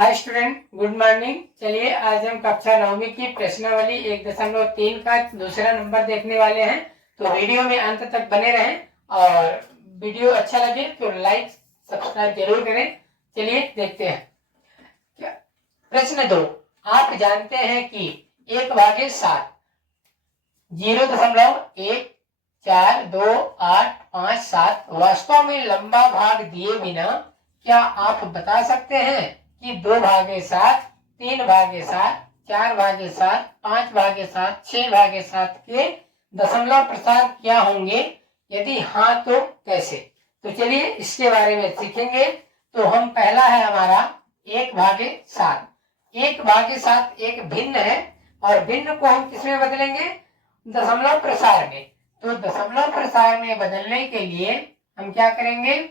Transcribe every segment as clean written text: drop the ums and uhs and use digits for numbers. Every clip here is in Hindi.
Hi student, good morning. चलिए आज हम कक्षा 9वीं की प्रश्नावली 1.3 का दूसरा नंबर देखने वाले हैं। तो वीडियो में अंत तक बने रहें और वीडियो अच्छा लगे तो लाइक सब्सक्राइब जरूर करें। चलिए देखते हैं। प्रश्न 2, आप जानते हैं कि 1/7 0.142857 वास्तव में लंबा भाग दिए बिना क्या आप बता सकते हैं कि 2/7, 3/7, 4/7, 5/7, 6/7 के दशमलव प्रसार क्या होंगे? यदि हाँ तो कैसे? तो चलिए इसके बारे में सीखेंगे। तो हम पहला है हमारा 1/7। 1/7 एक भिन्न है और भिन्न को हम किसमें बदलेंगे? दशमलव प्रसार में। तो दशमलव प्रसार में बदलने के लिए हम क्या करेंगे?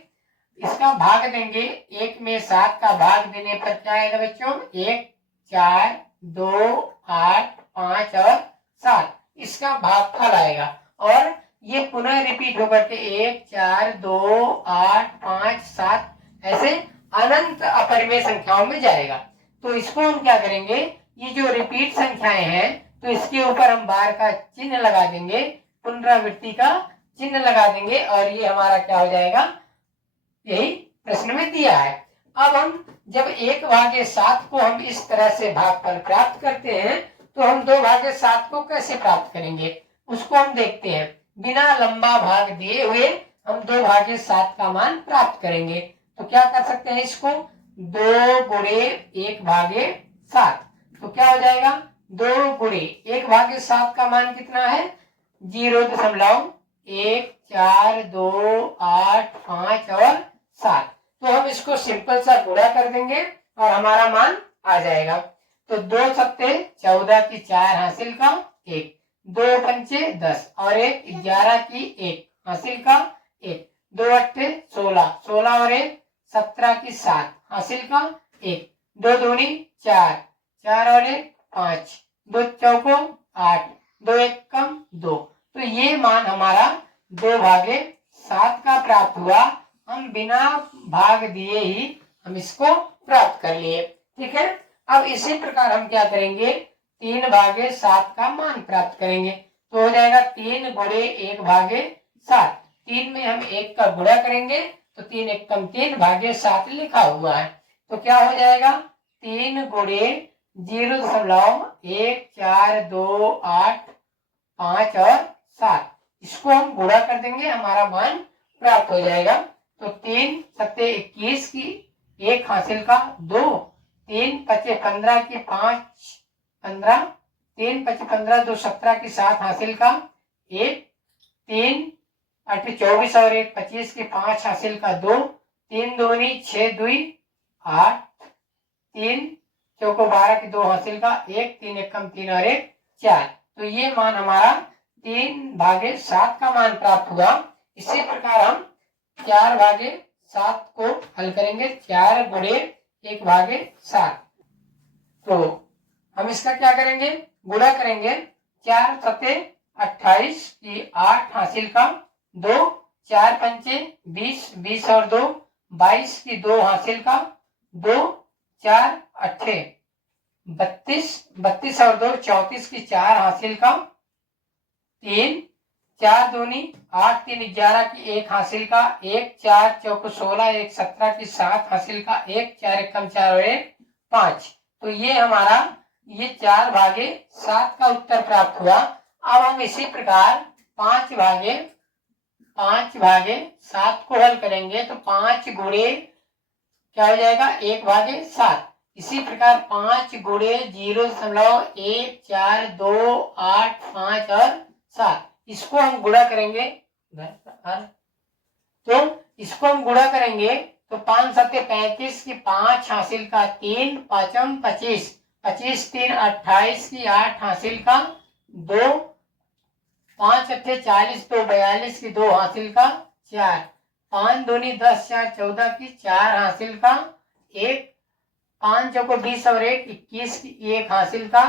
इसका भाग देंगे। 1 में 7 का भाग देने पर क्या आएगा बच्चों? 1, 4, 2, 8, 5 और 7। इसका भागफल आएगा और ये पुनः रिपीट होकर के 1, 4, 2, 8, 5, 7 ऐसे अनंत अपरिमेय संख्याओं में जाएगा। तो इसको हम क्या करेंगे? ये जो रिपीट संख्याएं हैं तो इसके ऊपर हम बार का चिन्ह लगा देंगे, पुनरावृत्ति का चिन्ह लगा देंगे और ये हमारा क्या हो जाएगा? यही प्रश्न में दिया है। अब हम जब 1/7 को हम इस तरह से भागफल प्राप्त करते हैं तो हम 2/7 को कैसे प्राप्त करेंगे उसको हम देखते हैं। बिना लंबा भाग दिए हुए हम 2/7 का मान प्राप्त करेंगे। तो क्या कर सकते हैं इसको? 2 गुणे 1/7। तो क्या हो जाएगा? 2 गुणे 1/7 का मान कितना है? 0.1428 और 7। तो हम इसको सिंपल सा गुणा कर देंगे और हमारा मान आ जाएगा। तो 2 सत्ते 14 की 4 हासिल का 1, 2 पंचे 10 और 1 11 की 1 हासिल का 1, 2 अट्ठे 16, 16 और 1 17 की 7 हासिल का 1, 2 दूनी 4, 4 और 1 5, 2 चौको 8, 2 एक कम 2। तो ये मान हमारा 2/7 का प्राप्त हुआ। हम बिना भाग दिए ही हम इसको प्राप्त कर लिए। ठीक है। अब इसी प्रकार हम क्या करेंगे? 3/7 का मान प्राप्त करेंगे। तो हो जाएगा 3 गुणे 1/7। 3 में हम 1 का गुणा करेंगे तो 3 एक कम 3/7 लिखा हुआ है। तो क्या हो जाएगा? 3 गुणे 0.1428 और 7। इसको हम गुणा कर देंगे, हमारा मान प्राप्त हो जाएगा। तो 3 सत्ते 21 की 1 हासिल का 2, 3 पचे 15 की 5 15, 3 पचे 15, 2 17 की 7 हासिल का 1, 3 8 24 और 1 25 की 5 हासिल का 2, 3 दूनी 6 दुई 8, 3 चौको 12 की 2 हासिल का 1, 3 एक कम 3 और 1 4। तो ये मान हमारा 3/7 का मान प्राप्त हुआ। इसी प्रकार हम 4/7 को हल करेंगे। 4 गुणे 1/7। तो हम इसका क्या करेंगे? गुणा करेंगे। 4 सत्ते 28 की 8 हासिल का 2, 4 पंचे 20, 20 और 2 22 की 2 हासिल का 2, 4 अट्ठे 32, 32 और 2 34 की 4 हासिल का 3, 4 दूनी 8, 3 11 की 1 हासिल का 1, 4 चौको 16, 1 17 की 7 हासिल का 1, 4 एक कम 4 और 1 5। तो ये हमारा 4/7 का उत्तर प्राप्त हुआ। अब हम इसी प्रकार 5/7 को हल करेंगे तो 5 गुणे क्या हो जाएगा? 1/7। इसी प्रकार 5 गुणे 0.1428 और 7 इसको हम गुणा करेंगे। तो इसको हम गुणा करेंगे तो 5 सत्ते 35 की 5 हासिल का 3, 5 25, 25 3 28 की 8 हासिल का 2, 5 अट्ठे 40, 2 42 की 2 हासिल का 4, 5 दूनी 10, 4 14 की 4 हासिल का 1, 5 चौको 20 और 1 21 की 1 हासिल का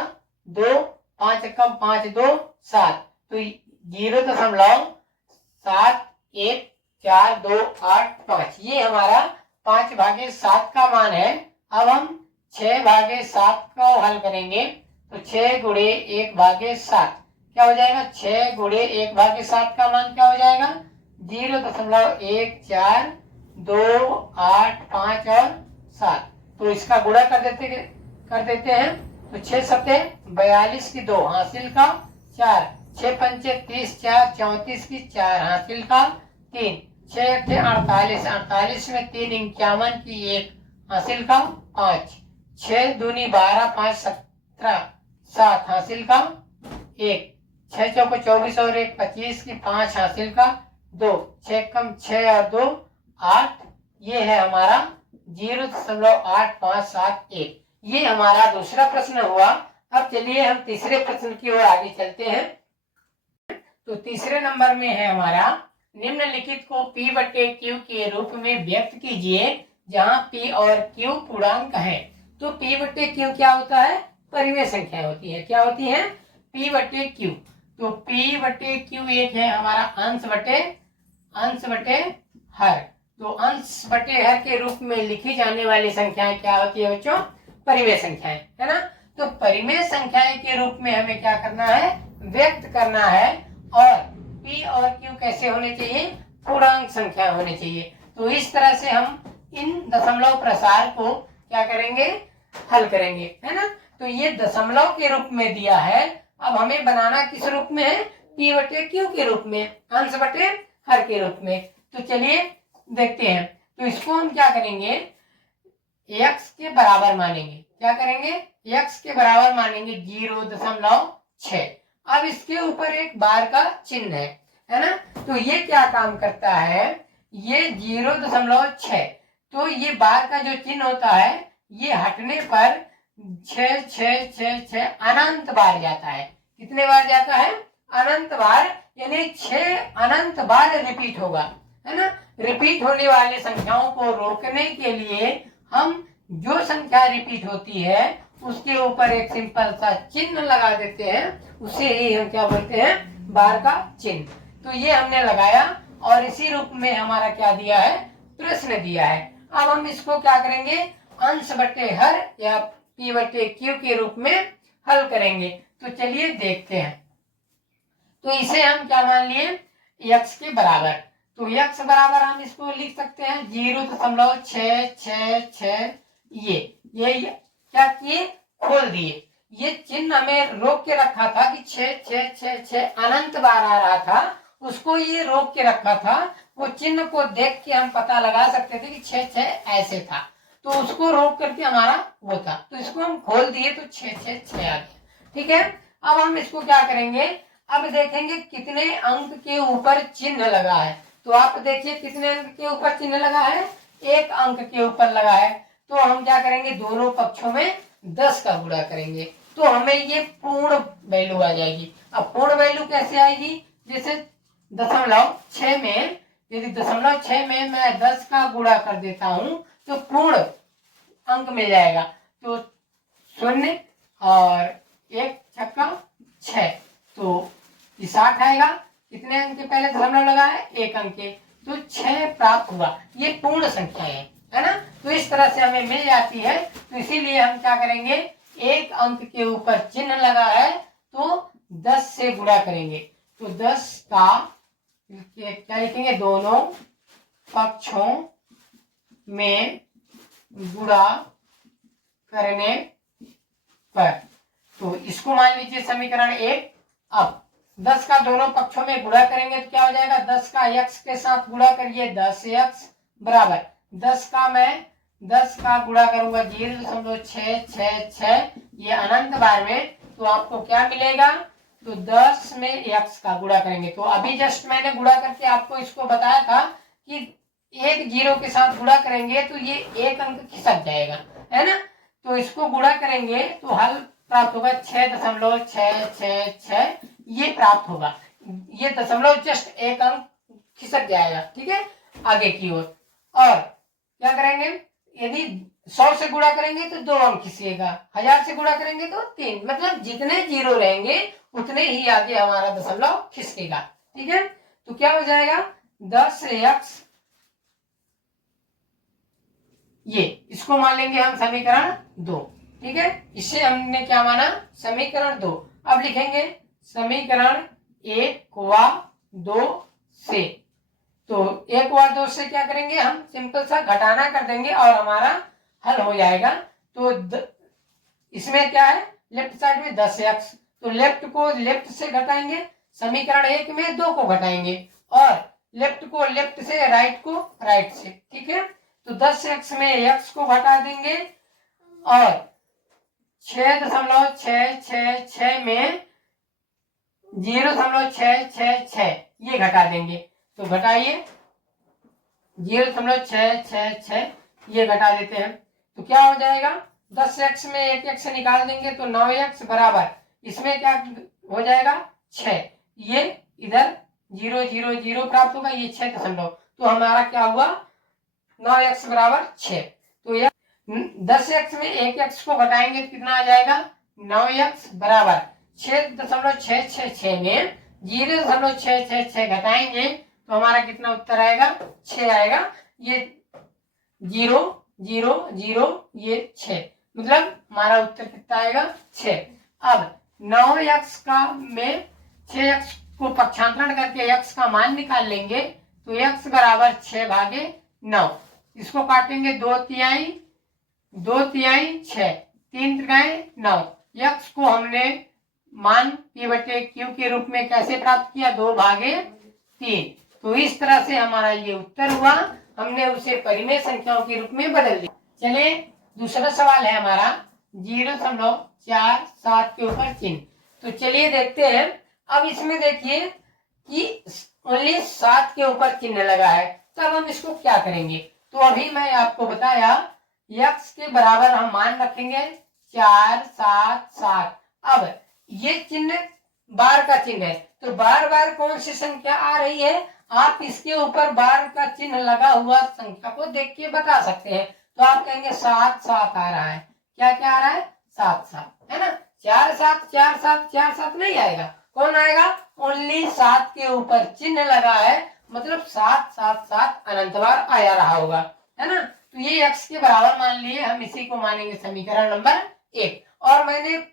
2, 5 एकम 5 2 7। तो 0.714285 ये हमारा 5/7 का मान है। अब हम 6/7 को हल करेंगे तो 6 × 1/7 क्या हो जाएगा? 6 × 1/7 का मान क्या हो जाएगा? 0.1428 और 7। तो इसका गुणा कर देते हैं तो 6×7 = 42 की 2 हासिल का 4, 6×5 = 30, 4 34 की 4 हासिल का 3, 6×8 = 48, 48 में 3 51 की 1 हासिल का 5, 6×2 = 12, 5 17, 7 हासिल का 1, 6×4 = 24 और 1 25 की 5 हासिल का 2, 6 कम 6 और 2 8। ये है हमारा 0.8571। ये हमारा दूसरा प्रश्न हुआ। अब चलिए हम तीसरे प्रश्न की ओर आगे चलते हैं। तो तीसरे नंबर में है हमारा, निम्नलिखित को P/Q के रूप में व्यक्त कीजिए जहां P और Q पूर्णांक है। तो P/Q क्या होता है? परिमेय संख्या होती है। क्या होती है? P/Q। तो P/Q एक है हमारा अंश बटे हर। तो अंश बटे हर के रूप में लिखी जाने वाली संख्याएं क्या होती है बच्चों? परिमेय संख्याएं, है ना। तो परिमेय संख्याएं के रूप में हमें क्या करना है? व्यक्त करना है। और P और Q कैसे होने चाहिए? पूर्णांक संख्या होने चाहिए। तो इस तरह से हम इन दशमलव प्रसार को क्या करेंगे? हल करेंगे, है ना। तो ये दशमलव के रूप में दिया है। अब हमें बनाना किस रूप में है? P/Q के रूप में, अंश बटे हर के रूप में। तो चलिए देखते हैं। तो इसको हम क्या करेंगे? x के बराबर मानेंगे। क्या करेंगे? x के बराबर मानेंगे 0.6। अब इसके ऊपर एक बार का चिन्ह है ना। तो ये क्या काम करता है? ये 0.6, तो ये बार का जो चिन्ह होता है ये हटने पर 6 अनंत बार जाता है। कितने बार जाता है? अनंत बार, यानी 6 अनंत बार रिपीट होगा, है ना। रिपीट होने वाली संख्याओं को रोकने के लिए हम जो संख्या रिपीट होती है उसके ऊपर एक सिंपल सा चिन्ह लगा देते हैं। उसे ही हम क्या बोलते हैं? बार का चिन्ह। तो ये हमने लगाया और इसी रूप में हमारा क्या दिया है? प्रश्न दिया है। अब हम इसको क्या करेंगे? अंश बटे हर या P/Q के रूप में हल करेंगे। तो चलिए देखते हैं। तो इसे हम क्या मान लिए? x के बराबर। तो x बराबर हम इसको लिख सकते हैं 0.666। ये क्या किए? खोल दिए। ये चिन्ह हमें रोक के रखा था कि 6 अनंत बार आ रहा था, उसको ये रोक के रखा था। वो चिन्ह को देख के हम पता लगा सकते थे कि 6 ऐसे था, तो उसको रोक करके हमारा वो था। तो इसको हम खोल दिए तो 6 आ गया। ठीक है। अब हम इसको क्या करेंगे? अब देखेंगे कितने अंक के ऊपर चिन्ह लगा है। तो आप देखिए कितने अंक के ऊपर चिन्ह लगा है? 1 अंक के ऊपर लगा है। तो हम क्या करेंगे? दोनों पक्षों में 10 का गुणा करेंगे तो हमें ये पूर्ण वैल्यू आ जाएगी। अब पूर्ण वैल्यू कैसे आएगी? जैसे 0.6 में, यदि 0.6 में मैं 10 का गुणा कर देता हूं तो पूर्ण अंक मिल जाएगा। तो 0 और 1 छक्का 6, तो 60 आएगा। कितने अंक के पहले दशमलव लगा है? 1 अंक के, तो 6 प्राप्त हुआ। ये पूर्ण संख्या है ना। तो इस तरह से हमें मिल जाती है। तो इसीलिए हम क्या करेंगे? 1 अंक के ऊपर चिन्ह लगा है तो 10 से गुणा करेंगे। तो 10 का क्या लिखेंगे? दोनों पक्षों में गुणा करने पर। तो इसको मान लीजिए समीकरण 1। अब 10 का दोनों पक्षों में गुणा करेंगे तो क्या हो जाएगा? 10 का x के साथ गुणा करिए, 10x बराबर 10 का मैं 10 का गुणा करूंगा 0.666, ये अनंत बार में। तो आपको क्या मिलेगा? तो 10 में x का गुणा करेंगे। तो अभी जस्ट मैंने गुणा करके आपको इसको बताया था कि एक 0 के साथ गुणा करेंगे तो ये 1 अंक खिसक जाएगा, है ना। तो इसको गुणा करेंगे तो हल प्राप्त होगा 6.666, ये प्राप्त होगा। ये दशमलव जस्ट 1 अंक खिसक जाएगा। ठीक है, आगे की ओर। और क्या करेंगे? यदि 100 से गुणा करेंगे तो 2 अंक खिसकेगा, 1000 से गुणा करेंगे तो 3, मतलब जितने 0 रहेंगे उतने ही आगे हमारा दशमलव खिसकेगा। ठीक है, तो क्या हो जाएगा? 10x ये इसको मान लेंगे हम समीकरण 2। ठीक है, इसे हमने क्या माना, समीकरण 2। अब लिखेंगे समीकरण 1 व 2 से। तो 1 व 2 से क्या करेंगे हम, सिंपल सा घटाना कर देंगे और हमारा हल हो जाएगा। तो इसमें क्या है, लेफ्ट साइड में 10x, तो लेफ्ट को लेफ्ट से घटाएंगे, समीकरण 1 में 2 को घटाएंगे और लेफ्ट को लेफ्ट से, राइट को राइट से। ठीक है, तो 10x में x को घटा देंगे और 6.666 में 0.666 ये घटा देंगे। तो घटाइए 0.666 ये घटा देते हैं, तो क्या हो जाएगा, 10x में 1x निकाल देंगे तो 9x बराबर, इसमें क्या हो जाएगा 6, ये इधर 0.0.0 प्राप्त होगा, ये 6 तो हमारा क्या हुआ 9x बराबर 6। तो यह 10x में 1x को घटाएंगे तो कितना आ जाएगा 9x बराबर 6.666 में 0.666 घटाएंगे तो हमारा कितना उत्तर आएगा 6 आएगा। ये 0.0.0 ये 6, मतलब हमारा उत्तर कितना आएगा 6। अब 9x का में 6x को पक्षांतरण करके x का मान निकाल लेंगे तो x बराबर 6/9। इसको काटेंगे 2 तिहाई 6, 3 त्रिकाएं 9। x को हमने मान p/q के रूप में कैसे प्राप्त किया, 2/3। तो इस तरह से हमारा ये उत्तर हुआ, हमने उसे परिमेय संख्याओं के रूप में बदल दिया। चलिए दूसरा सवाल है हमारा 0.47 के ऊपर चिन्ह। तो चलिए देखते हैं। अब इसमें देखिए कि ओनली 7 के ऊपर चिन्ह लगा है, तब हम इसको क्या करेंगे। तो अभी मैं आपको बताया x के बराबर हम मान रखेंगे 4 7 7। अब ये चिन्ह बार का चिन्ह है, तो बार बार कौन सी संख्या आ रही है, आप इसके ऊपर बार का चिन्ह लगा हुआ संख्या को देख के बता सकते हैं। तो आप कहेंगे 7 7 आ रहा है, क्या क्या आ रहा है 7 7, है ना। 4 7 4 7 4 7 नहीं आएगा, कौन आएगा, ओनली 7 के ऊपर चिन्ह लगा है, मतलब 7 7 7 अनंत बार आया रहा होगा, है ना। तो ये x के बराबर मान लिए, हम इसी को मानेंगे समीकरण नंबर 1। और मैंने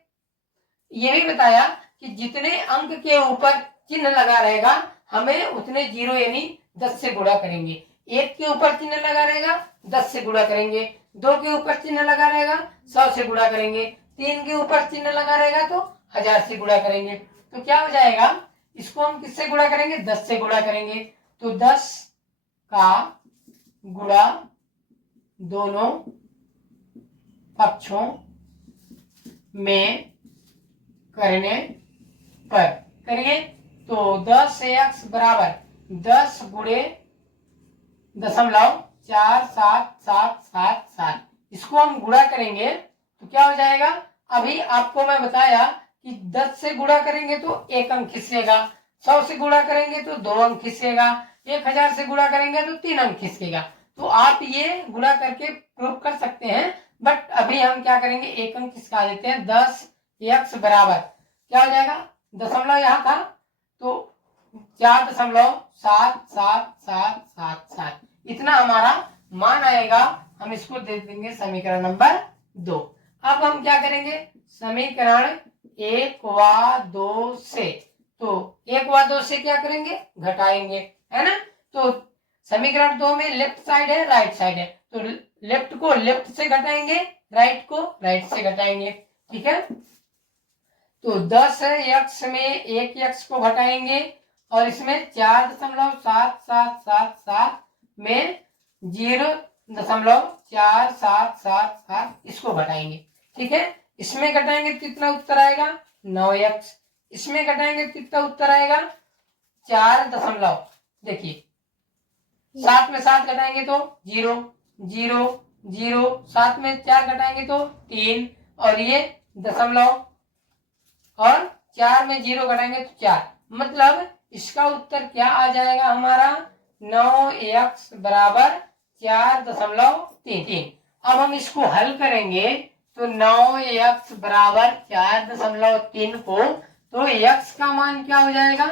ये भी बताया कि जितने अंक के ऊपर चिन्ह लगा रहेगा हमें उतने 0 यानी 10 से गुणा करेंगे। 1 के ऊपर चिन्ह लगा रहेगा 10 से गुणा करेंगे, 2 के ऊपर चिन्ह लगा रहेगा 100 से गुणा करेंगे, 3 के ऊपर चिन्ह लगा रहेगा तो 1000 से गुणा करेंगे। तो क्या हो जाएगा, इसको हम किससे गुणा करेंगे, 10 से गुणा करेंगे। तो 10 का गुणा दोनों पक्षों में करने पर करिए तो 10x बराबर 10 गुणे 0.4777। इसको हम गुणा करेंगे तो क्या हो जाएगा, अभी आपको मैं बताया कि 10 से गुणा करेंगे तो 1 अंक खिसकेगा, 100 से गुणा करेंगे तो 2 अंक खिसकेगा, 1000 से गुणा करेंगे तो 3 अंक खिसकेगा। तो आप ये गुणा करके प्रूव कर सकते हैं, बट अभी हम क्या करेंगे 1 अंक खिसका देते हैं। 10x बराबर क्या हो जाएगा, दशमलव यहाँ था तो 4.7777 इतना हमारा मान आएगा। हम इसको दे देंगे समीकरण नंबर 2। अब हम क्या करेंगे, समीकरण 1 व 2 से, तो 1 व 2 से क्या करेंगे, घटाएंगे, है ना। तो समीकरण 2 में लेफ्ट साइड है राइट साइड है, तो लेफ्ट को लेफ्ट से घटाएंगे, राइट को राइट से घटाएंगे। ठीक है, तो 10x में 1x को घटाएंगे और इसमें 4.7777 में 0.4777 इसको घटाएंगे। ठीक है, इसमें घटाएंगे तो कितना उत्तर आएगा 9x, इसमें घटाएंगे तो कितना उत्तर आएगा 4 दशमलव, देखिए 7 में 7 घटाएंगे तो 0 0 0, 7 में 4 घटाएंगे तो 3 और ये दशमलव, और 4 में 0 घटाएंगे तो 4, मतलब इसका उत्तर क्या आ जाएगा हमारा 9x बराबर 4.33। अब हम इसको हल करेंगे तो 9x बराबर 4.3 को, तो x का मान क्या हो जाएगा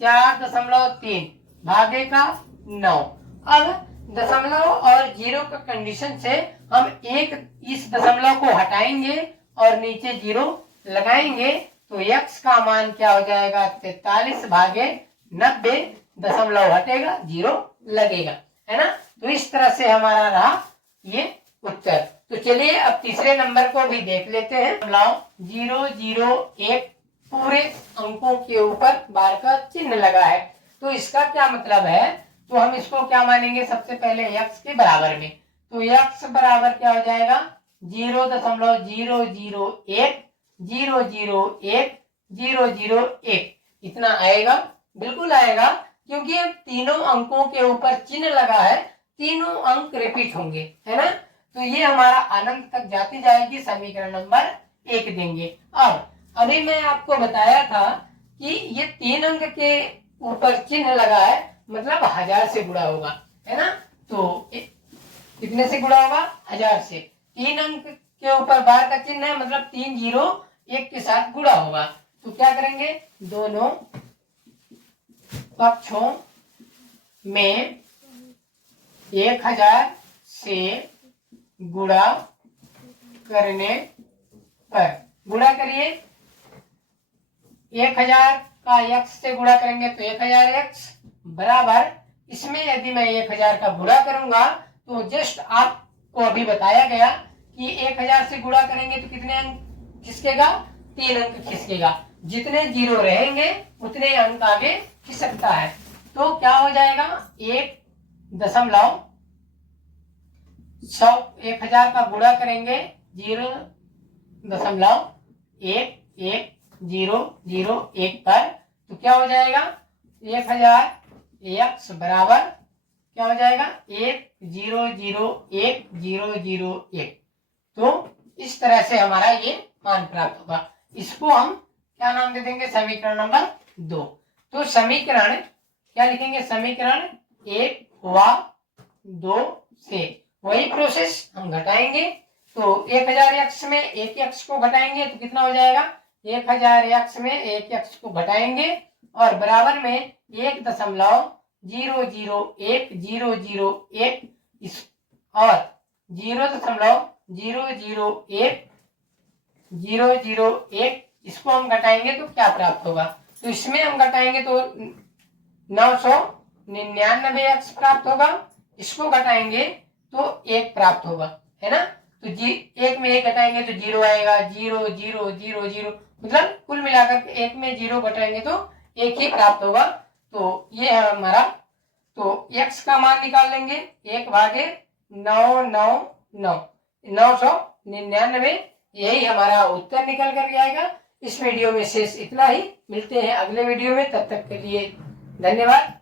4.3 भागे का 9। अब दशमलव और जीरो का कंडीशन से हम एक इस दशमलव को हटाएंगे और नीचे जीरो लगाएंगे तो x का मान क्या हो जाएगा 43/90 दशमलव हटेगा जीरो लगेगा, है ना। तो इस तरह से हमारा रहा ये उत्तर। तो चलिए अब तीसरे नंबर को भी देख लेते हैं। 001 पूरे अंकों के ऊपर बार का चिन्ह लगा है, तो इसका क्या मतलब है, तो हम इसको क्या मानेंगे, सबसे पहले x के बराबर में। तो x बराबर क्या हो जाएगा 0.001 इतना आएगा, बिल्कुल आएगा, क्योंकि अब तीनों अंकों के ऊपर चिन्ह लगा है, तीनों अंक रिपीट होंगे, है ना। तो ये हमारा अनंत तक जाती जाएगी, समीकरण नंबर 1 देंगे। अब अभी मैं आपको बताया था कि ये 3 अंक के ऊपर चिन्ह लगा है, मतलब 1000 से गुणा होगा, है ना। तो कितने से गुणा होगा 1000 से। 3 अंक के ऊपर बार का चिन्ह है, मतलब 3 जीरो 1 के साथ गुणा होगा। तो क्या करेंगे, दोनों पक्षों में 1000 से गुणा करने पर, गुणा करिए, 1000 का x से गुणा करेंगे तो 1000x बराबर, इसमें यदि मैं 1000 का गुणा करूंगा तो जस्ट आपको अभी बताया गया कि 1000 से गुणा करेंगे तो कितने अंक खिसकेगा, 3 अंक खिसकेगा। जितने जीरो रहेंगे उतने अंक आगे खिसकता है। तो क्या हो जाएगा 1000 का गुणा करेंगे 0.110001 पर, तो क्या हो जाएगा 1000x बराबर क्या हो जाएगा 1001। तो इस तरह से हमारा ये मान प्राप्त होगा। इसको हम क्या नाम दे देंगे, समीकरण नंबर 2। तो समीकरण क्या लिखेंगे, समीकरण 1 व 2 से वही प्रोसेस हम घटाएंगे। तो 1000x में एक x को घटाएंगे तो कितना हो जाएगा, 1000x में एक x को घटाएंगे और बराबर में 1.001 इस और 0.001 इसको हम घटाएंगे तो क्या प्राप्त होगा। तो इसमें हम घटाएंगे तो 999x प्राप्त होगा, इसको घटाएंगे तो 1 प्राप्त होगा, है ना। तो एक में 1 घटाएंगे तो 0 आएगा, 0 मतलब कुल मिलाकर के 1 में 0 घटाएंगे तो 1 ही प्राप्त होगा। तो ये है हमारा, तो x का मान निकाल लेंगे 1/999 यही हमारा उत्तर निकल कर आएगा। इस वीडियो में शेष इतना ही, मिलते हैं अगले वीडियो में, तब तक के लिए धन्यवाद।